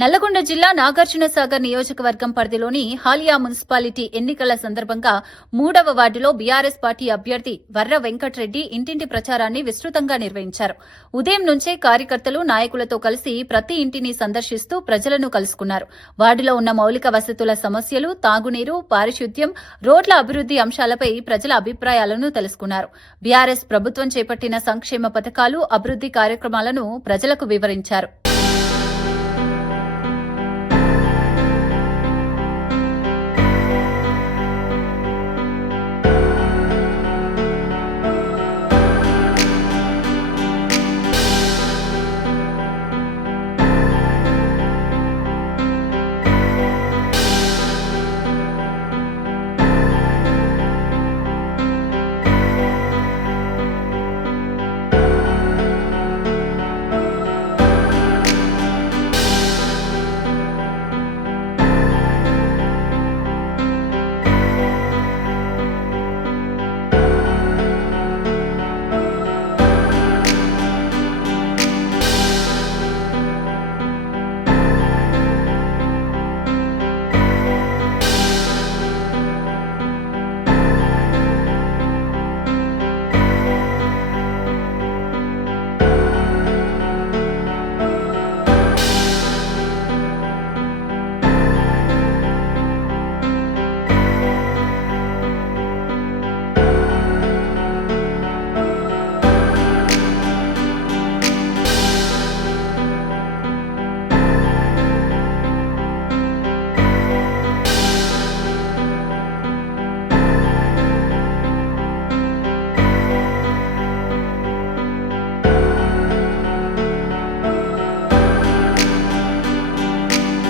నల్లగొండ జిల్లా నాగార్జునసాగర్ నియోజకవర్గం పరిధిలోని హాలియా మున్సిపాలిటీ ఎన్నికల సందర్భంగా 3వ వార్డులో బీఆర్ఎస్ పార్టీ అభ్యర్థి వర్ర వెంకట్రెడ్డి ఇంటింటి ప్రచారాన్ని విస్తృతంగా నిర్వహించారు. ఉదయం నుంచే కార్యకర్తలు నాయకులతో కలిసి ప్రతి ఇంటిని సందర్శిస్తూ ప్రజలను కలుసుకున్నారు. వార్డులో ఉన్న మౌలిక వసతుల సమస్యలు, తాగునీరు, పారిశుద్ధ్యం, రోడ్ల అభివృద్ది అంశాలపై ప్రజల అభిప్రాయాలను తెలుసుకున్నారు. బీఆర్ఎస్ ప్రభుత్వం చేపట్టిన సంక్షేమ పథకాలు, అభివృద్ది కార్యక్రమాలను ప్రజలకు వివరించారు.